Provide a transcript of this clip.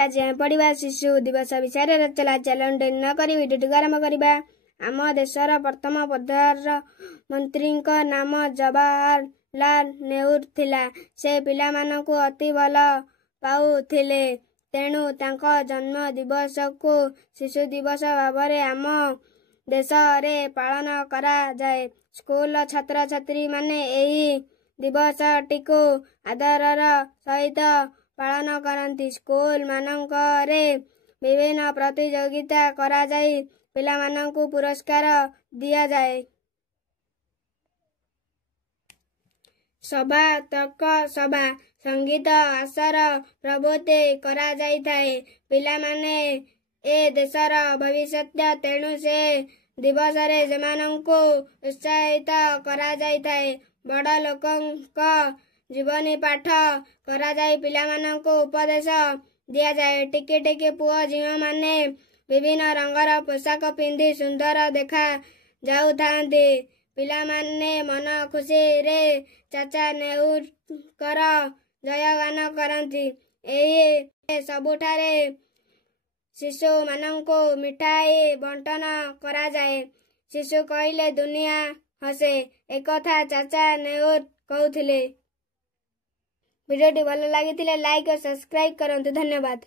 आज पढ़ा शिशु दिवस विषय चला चलन न कर भिडियो आरंभ करवा। आम देशर प्रथम प्रधानमंत्री नाम जवाहरलाल नेहरू थिला। से पिला मानकु अति भल पाउथिले, तेणु तांको जन्म दिवस को शिशु दिवस भावरे आम देश रे पालन करा जाए। स्कूल छात्र छात्री माने एही दिवस टिको आदरर सहित पालन करती। स्कूल मानकरे विभिन्न प्रतियोगिता करा जाई पिला मानकु पुरस्कार दिया जाए। सभा तर्क सभा संगीत आसर प्रभृति करा जाई थाए। पिला माने ए देशर भविष्य, तेणु से दिवस रे सेमानंकु उत्साहित करा जाई थाए। बड़ लोकंक जीवनी पाठ करा जाई पिला मानंकु उपदेश दिया जाए। टिके टिके पुओ झियो माने विभिन्न रंगर पोशाक पिंधि सुंदर देखा जाउथांती। पिला माने मन खुशी रे चाचा नेहरूकर जयगान करती। एही सबुठारे शिशु मानंकु मिठाई बंटन करा जाए। शिशु कहले दुनिया हसे, एकथा चाचा नेहरू कहूथिले। वीडियोटी भल लागिथिले लाइक और सब्सक्राइब करंतु। धन्यवाद।